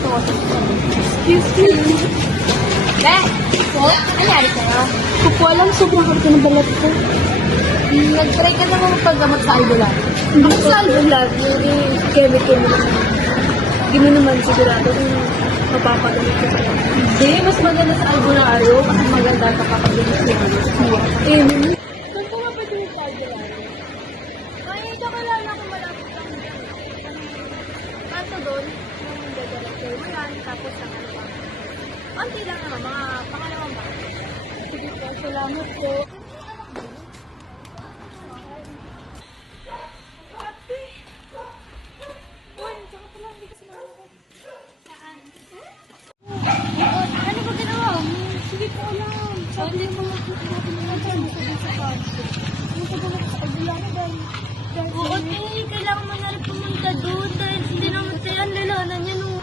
dito ako sa sabi. Excuse me. Be! Po? Nangyari sa'yo? Ko po alam, sobrang hard ka ng balat ko. Nag-try ka naman magpagamot sa albular. Hindi ko sa albular, yung chemical mo. Hindi mo naman sigurado kung mapapagamot ka sa'yo. Hindi, mas maganda sa albularyo kasi maganda kapapagamot sa iyo. Eh, saan ko nga pwede yung albularyo? Ay, ito kilala ko malapit lang dyan. Kanto doon, yung dadalagay mo yan, tapos ang ano pa. Konti lang naman, mga pangalawang ba? Sige po, salamat po. Ano ba ginawa mo? Sige po alam. Sabi mo mga natin mga dyan. Gusto din sa kanto. Gusto ko na sa albularyo dahil. Oo, kailangan mo na rin pumunta doon dahil hindi naman tayo ang lalanan niya nung...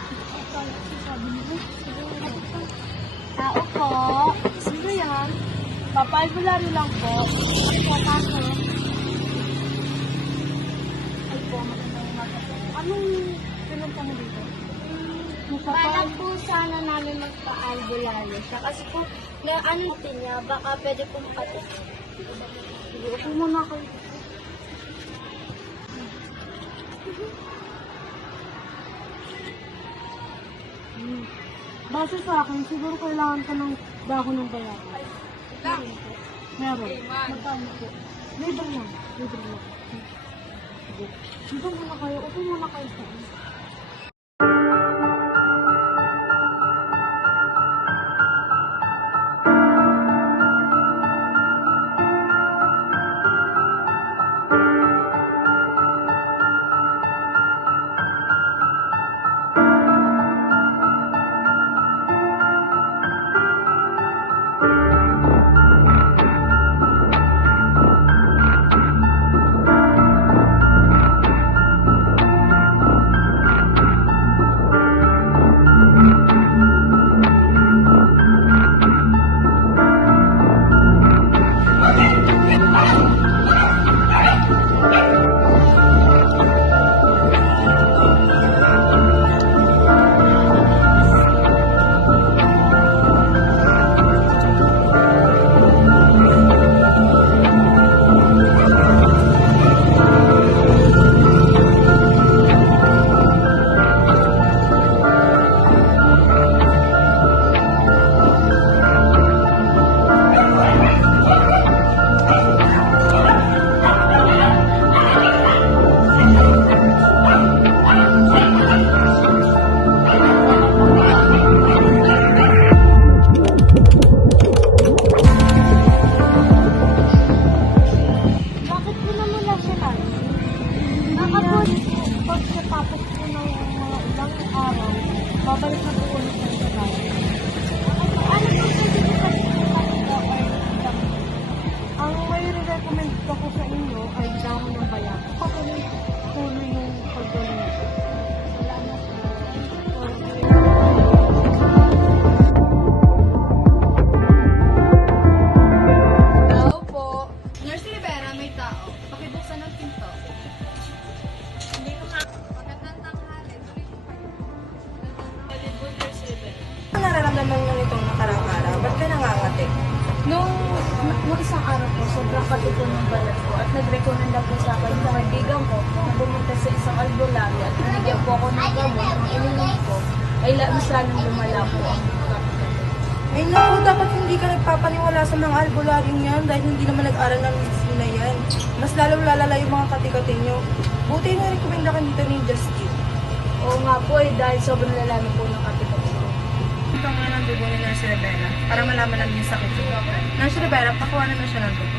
Sabi mo, tao po. Sino yan? Papa-albularyo lang po. Papa-albularyo. Ay po, magandang umaga po. Anong pinunta mo dito? Para po sana namin magpa-albularyo siya. Kasi po, na ano niya, baka pwede pong patingin. Sige, upo muna kayo. Base sa akin, siguro kailangan ka ng dahon ng bayaka. Meron. Magkano po? Libre lang. Libre lang. Sige. Dito muna kayo. Upo muna kayo sa akin. Pagkatapos po ng mga ilang araw, babalik na po ulit ng trabaho. Ano po pwede ko sa ang may recommend ko sa inyo ay dahon ng bayak. Patuloy yung pagdala. Salamat po. Hello po. Nurse Rivera, may tao. Pakibuksan ng pinto. Ano nararamdaman mo nitong nakarang araw? Ba't ka nangangati? Nung isang araw po, sobrang katito ng balat ko at nag-recommend po sa akin sa kaibigan ko na pumunta sa isang albularyo at binigyan po ako ng gamot ang ininom ko ay mas lalong lumala po. Ay naku, dapat hindi ka nagpapaniwala sa mga albularyong yan dahil hindi naman nag-aral ng medisina yan. Mas lalong lalala yung mga kati-kati nyo. Buti na rekomenda ka dito ni Justin. Oo nga po dahil sobrang lala na po ng katito ko. Ito nga ng dugo ni Nurse Rivera para malaman lang yung sakit niya. Nurse Rivera, pakuha na siya ng dugo.